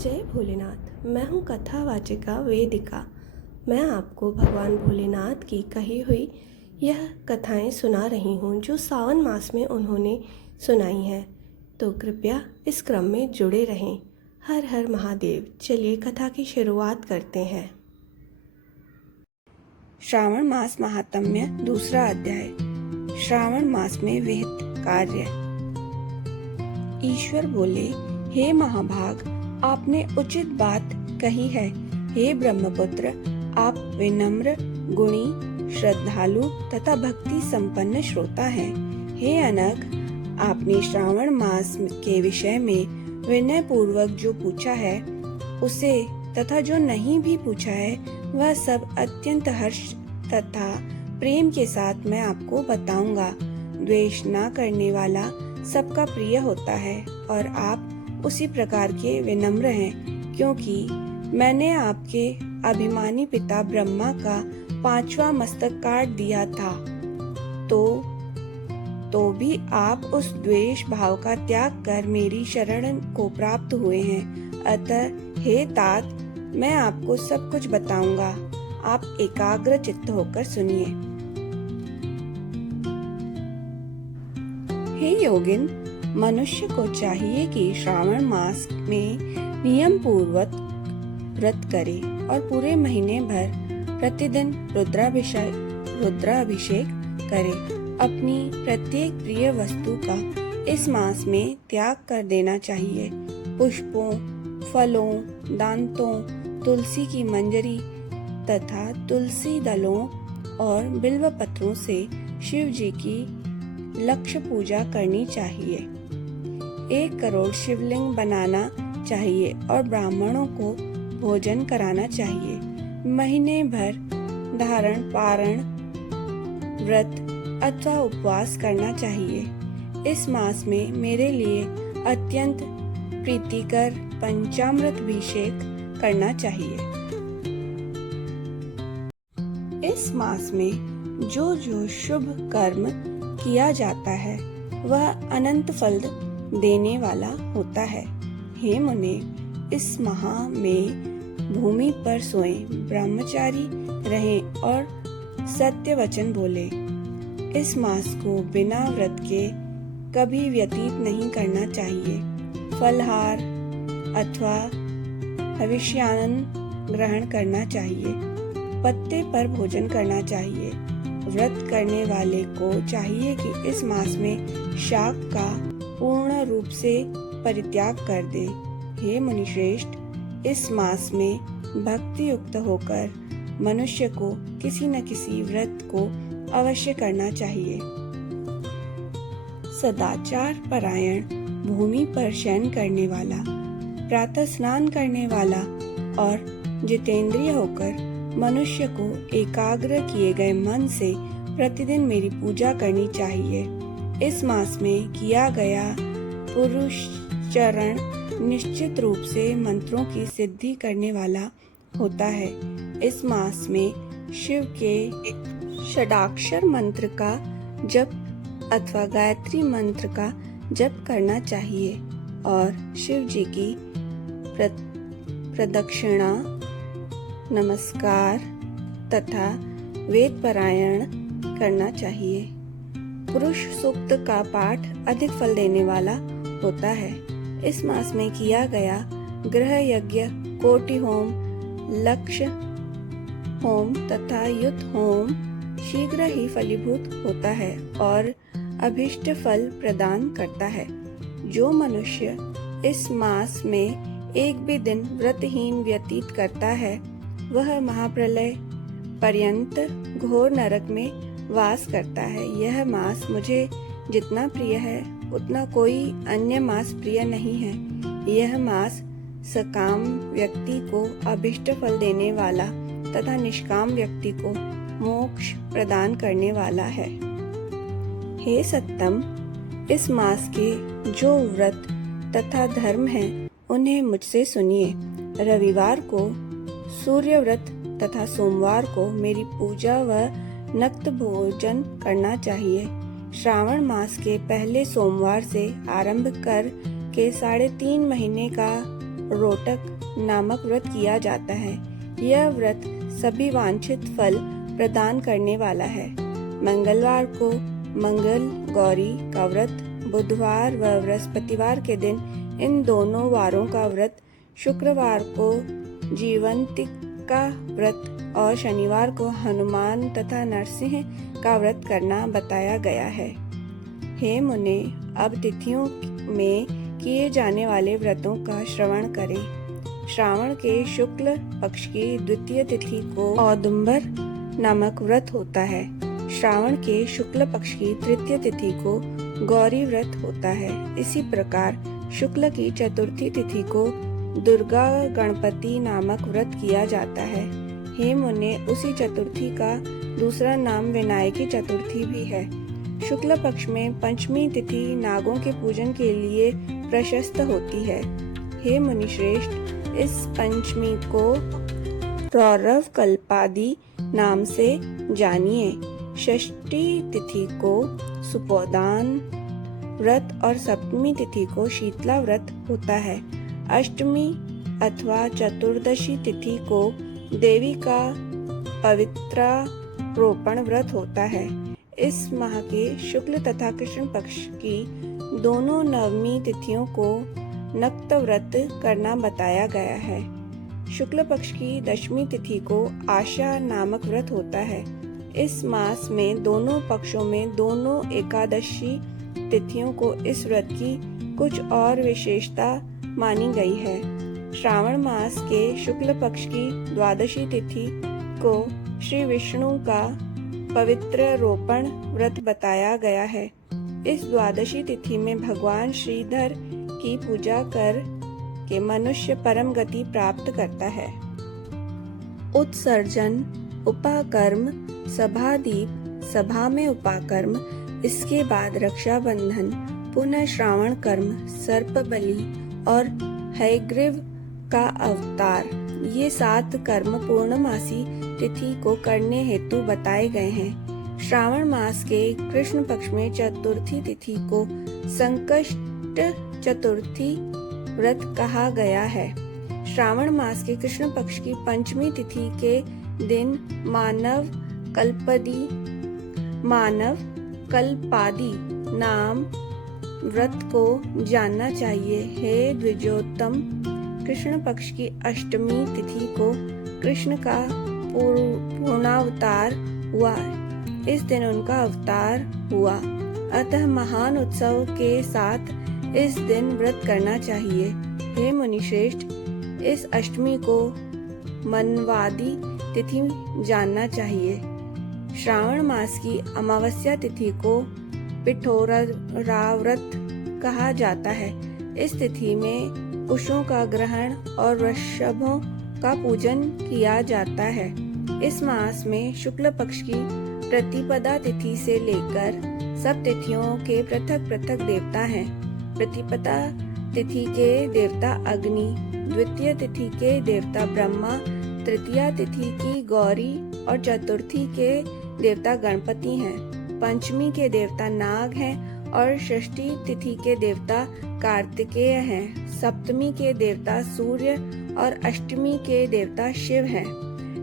जय भोलेनाथ। मैं हूँ कथावाचिका वेदिका। मैं आपको भगवान भोलेनाथ की कही हुई यह कथाएं सुना रही हूँ जो सावन मास में उन्होंने सुनाई हैं। तो कृपया इस क्रम में जुड़े रहें। हर हर महादेव। चलिए कथा की शुरुआत करते हैं। श्रावण मास महात्म्य दूसरा अध्याय। श्रावण मास में विहित कार्य। ईश्वर बोले, हे महाभाग, आपने उचित बात कही है। हे ब्रह्मपुत्र, आप विनम्र, गुणी, श्रद्धालु तथा भक्ति संपन्न श्रोता हैं। हे अनघ, आपने श्रावण मास के विषय में विनय पूर्वक जो पूछा है उसे तथा जो नहीं भी पूछा है वह सब अत्यंत हर्ष तथा प्रेम के साथ मैं आपको बताऊंगा। द्वेष न करने वाला सबका प्रिय होता है और आप उसी प्रकार के विनम्र हैं, क्योंकि मैंने आपके अभिमानी पिता ब्रह्मा का 5वां मस्तक काट दिया था। तो भी आप उस द्वेष भाव का त्याग कर मेरी शरण को प्राप्त हुए हैं। अतः हे तात, मैं आपको सब कुछ बताऊंगा। आप एकाग्र चित्त होकर सुनिए। हे योगिन, मनुष्य को चाहिए कि श्रावण मास में नियम पूर्वक व्रत करे और पूरे महीने भर प्रतिदिन रुद्राभिषेक करे। अपनी प्रत्येक प्रिय वस्तु का इस मास में त्याग कर देना चाहिए। पुष्पों, फलों, दांतों, तुलसी की मंजरी तथा तुलसी दलों और बिल्व पत्रों से शिव जी की लक्ष्य पूजा करनी चाहिए। 1 करोड़ शिवलिंग बनाना चाहिए और ब्राह्मणों को भोजन कराना चाहिए। महीने भर धारण, पारण, व्रत अथवा उपवास करना चाहिए। इस मास में मेरे लिए अत्यंत प्रीतिकर पंचामृत अभिषेक करना चाहिए। इस मास में जो जो शुभ कर्म किया जाता है वह अनंत फल देने वाला होता है। हे मुने, इस माह में भूमि पर सोएं, ब्रह्मचारी रहें और सत्य वचन बोले। इस मास को बिना व्रत के कभी व्यतीत नहीं करना चाहिए। फलहार अथवा हविष्यान्न ग्रहण करना चाहिए। पत्ते पर भोजन करना चाहिए। व्रत करने वाले को चाहिए कि इस मास में शाक का पूर्ण रूप से परित्याग कर दे। हे मुनिश्रेष्ठ, इस मास में भक्ति युक्त होकर मनुष्य को किसी न किसी व्रत को अवश्य करना चाहिए। सदाचार परायण, भूमि पर शयन करने वाला, प्रातः स्नान करने वाला और जितेंद्रिय होकर मनुष्य को एकाग्र किए गए मन से प्रतिदिन मेरी पूजा करनी चाहिए। इस मास में किया गया पुरुषचरण निश्चित रूप से मंत्रों की सिद्धि करने वाला होता है। इस मास में शिव के षडाक्षर मंत्र का जप अथवा गायत्री मंत्र का जप करना चाहिए और शिव जी की प्रदक्षिणा, नमस्कार तथा वेद पारायण करना चाहिए। पुरुष सूक्त का पाठ अधिक फल देने वाला होता है। इस मास में किया गया गृह यज्ञ, कोटि होम, लक्ष्य होम तथा युद्ध होम शीघ्र ही फलीभूत होता है और अभिष्ट फल प्रदान करता है। जो मनुष्य इस मास में एक भी दिन व्रतहीन व्यतीत करता है वह महाप्रलय पर्यंत घोर नरक में वास करता है। यह मास मुझे जितना प्रिय है उतना कोई अन्य मास प्रिय नहीं है। यह मास सकाम व्यक्ति को अभिष्ट फल देने वाला तथा निष्काम व्यक्ति को मोक्ष प्रदान करने वाला है। हे सत्तम, इस मास के जो व्रत तथा धर्म हैं उन्हें मुझसे सुनिए। रविवार को सूर्य व्रत तथा सोमवार को मेरी पूजा व नक्त भोजन करना चाहिए। श्रावण मास के पहले सोमवार से आरंभ कर के 3.5 महीने का रोटक नामक व्रत किया जाता है। यह व्रत सभी वांछित फल प्रदान करने वाला है। मंगलवार को मंगल गौरी का व्रत, बुधवार व बृहस्पतिवार के दिन इन दोनों वारों का व्रत, शुक्रवार को जीवंतिका व्रत और शनिवार को हनुमान तथा नरसिंह का व्रत करना बताया गया है। हे मुने, अब तिथियों में किए जाने वाले व्रतों का श्रवण करें। श्रावण के शुक्ल पक्ष की द्वितीय तिथि को औदुंबर नामक व्रत होता है। श्रावण के शुक्ल पक्ष की तृतीय तिथि को गौरी व्रत होता है। इसी प्रकार शुक्ल की चतुर्थी तिथि को दुर्गा गणपति नामक व्रत किया जाता है। हे मुने, उसी चतुर्थी का दूसरा नाम विनायकी चतुर्थी भी है। शुक्ल पक्ष में पंचमी तिथि नागों के पूजन के लिए प्रशस्त होती है। हे मुनिश्रेष्ठ, इस पंचमी को रौरव कल्पादि नाम से जानिए। षष्ठी तिथि को सुपोदान व्रत और सप्तमी तिथि को शीतला व्रत होता है। अष्टमी अथवा चतुर्दशी तिथि को देवी का पवित्रारोपण व्रत होता है। इस माह के शुक्ल तथा कृष्ण पक्ष की दोनों नवमी तिथियों को नक्त व्रत करना बताया गया है। शुक्ल पक्ष की दशमी तिथि को आशा नामक व्रत होता है। इस मास में दोनों पक्षों में दोनों एकादशी तिथियों को इस व्रत की कुछ और विशेषता मानी गई है। श्रावण मास के शुक्ल पक्ष की द्वादशी तिथि को श्री विष्णु का पवित्र रोपण व्रत बताया गया है। इस द्वादशी तिथि में भगवान श्रीधर की पूजा कर के मनुष्य परम गति प्राप्त करता है। उत्सर्जन, उपाकर्म, सभादीप, सभा में उपाकर्म, इसके बाद रक्षाबंधन, पुनः श्रावण कर्म, सर्प बलि और हयग्रीव का अवतार, ये 7 कर्म पूर्णमासी तिथि को करने हेतु बताए गए हैं। श्रावण मास के कृष्ण पक्ष में चतुर्थी तिथि को संकष्ट चतुर्थी व्रत कहा गया है। श्रावण मास के कृष्ण पक्ष की पंचमी तिथि के दिन मानव कल्पादि नाम व्रत को जानना चाहिए। हे द्विजोत्तम, कृष्ण पक्ष की अष्टमी तिथि को कृष्ण का पूर्णावतार हुआ। इस दिन उनका अवतार हुआ, अतः महान उत्सव के साथ इस दिन व्रत करना चाहिए। हे मुनिश्रेष्ठ, इस अष्टमी को मनवादी तिथि जानना चाहिए। श्रावण मास की अमावस्या तिथि को पिठोरा व्रत कहा जाता है। इस तिथि में कुशों का ग्रहण और वृषभों का पूजन किया जाता है। इस मास में शुक्ल पक्ष की प्रतिपदा तिथि से लेकर सब तिथियों के पृथक पृथक देवता हैं। प्रतिपदा तिथि के देवता अग्नि, द्वितीय तिथि के देवता ब्रह्मा, तृतीया तिथि की गौरी और चतुर्थी के देवता गणपति हैं। पंचमी के देवता नाग हैं और षष्ठी तिथि के देवता कार्तिकेय हैं। सप्तमी के देवता सूर्य और अष्टमी के देवता शिव हैं।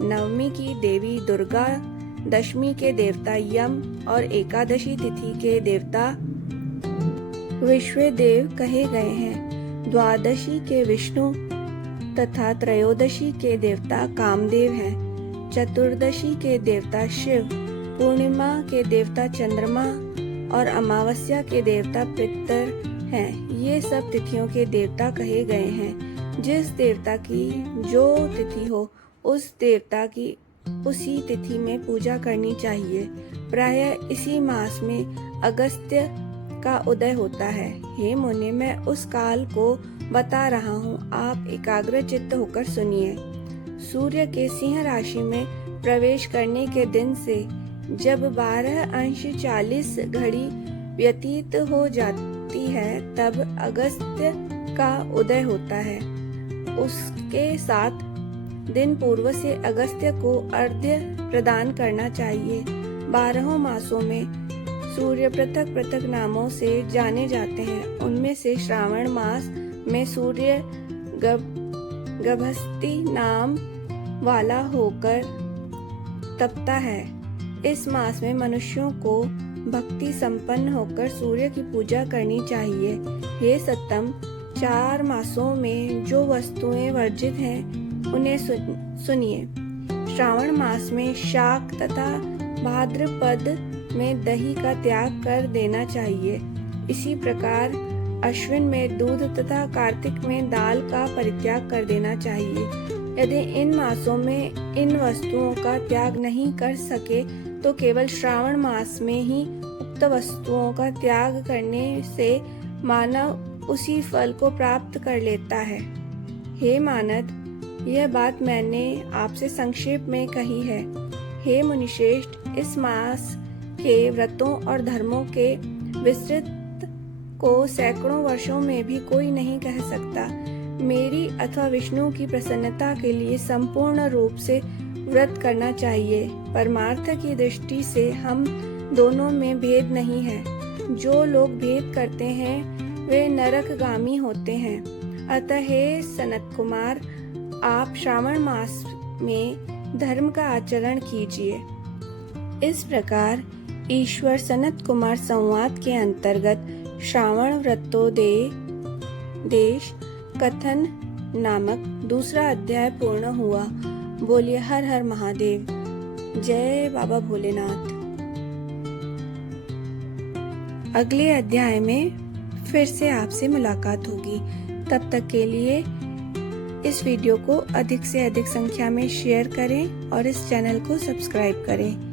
नवमी की देवी दुर्गा, दशमी के देवता यम और एकादशी तिथि के देवता विश्वदेव कहे गए हैं। द्वादशी के विष्णु तथा त्रयोदशी के देवता कामदेव हैं। चतुर्दशी के देवता शिव, पूर्णिमा के देवता चंद्रमा और अमावस्या के देवता पितर हैं। ये सब तिथियों के देवता कहे गए हैं। जिस देवता की जो तिथि हो, उस देवता की उसी तिथि में पूजा करनी चाहिए। प्रायः इसी मास में अगस्त्य का उदय होता है। हे मुने, मैं उस काल को बता रहा हूँ, आप एकाग्र चित्त होकर सुनिए। सूर्य के सिंह राशि में प्रवेश करने के दिन से जब 12:40 घड़ी व्यतीत हो जाती है, तब अगस्त्य का उदय होता है। उसके 7 दिन पूर्व से अगस्त्य को अर्घ्य प्रदान करना चाहिए। 12 मासों में सूर्य पृथक पृथक नामों से जाने जाते हैं। उनमें से श्रावण मास में सूर्य गभस्ती नाम वाला होकर तपता है। इस मास में मनुष्यों को भक्ति संपन्न होकर सूर्य की पूजा करनी चाहिए। हे सत्तम, 4 मासों में जो वस्तुएं वर्जित हैं उन्हें सुनिए। श्रावण मास में शाक तथा भाद्रपद में दही का त्याग कर देना चाहिए। इसी प्रकार अश्विन में दूध तथा कार्तिक में दाल का परित्याग कर देना चाहिए। यदि इन मासों में इन वस्तुओं का त्याग नहीं कर सके तो केवल श्रावण मास में ही उक्त वस्तुओं का त्याग करने से मानव उसी फल को प्राप्त कर लेता है। हे मानद, यह बात मैंने आपसे संक्षेप में कही है। हे मुनिश्रेष्ठ, इस मास के व्रतों और धर्मों के विस्तृत को सैकड़ों वर्षों में भी कोई नहीं कह सकता। मेरी अथवा विष्णु की प्रसन्नता के लिए संपूर्ण रूप से व्रत करना चाहिए। परमार्थ की दृष्टि से हम दोनों में भेद नहीं है। जो लोग भेद करते हैं वे नरकगामी होते हैं। अतः हे सनत कुमार, आप श्रावण मास में धर्म का आचरण कीजिए। इस प्रकार ईश्वर सनत कुमार संवाद के अंतर्गत श्रावण व्रतोदेश कथन नामक दूसरा अध्याय पूर्ण हुआ। बोलिए हर हर महादेव। जय बाबा भोलेनाथ। अगले अध्याय में फिर से आपसे मुलाकात होगी। तब तक के लिए इस वीडियो को अधिक से अधिक संख्या में शेयर करें और इस चैनल को सब्सक्राइब करें।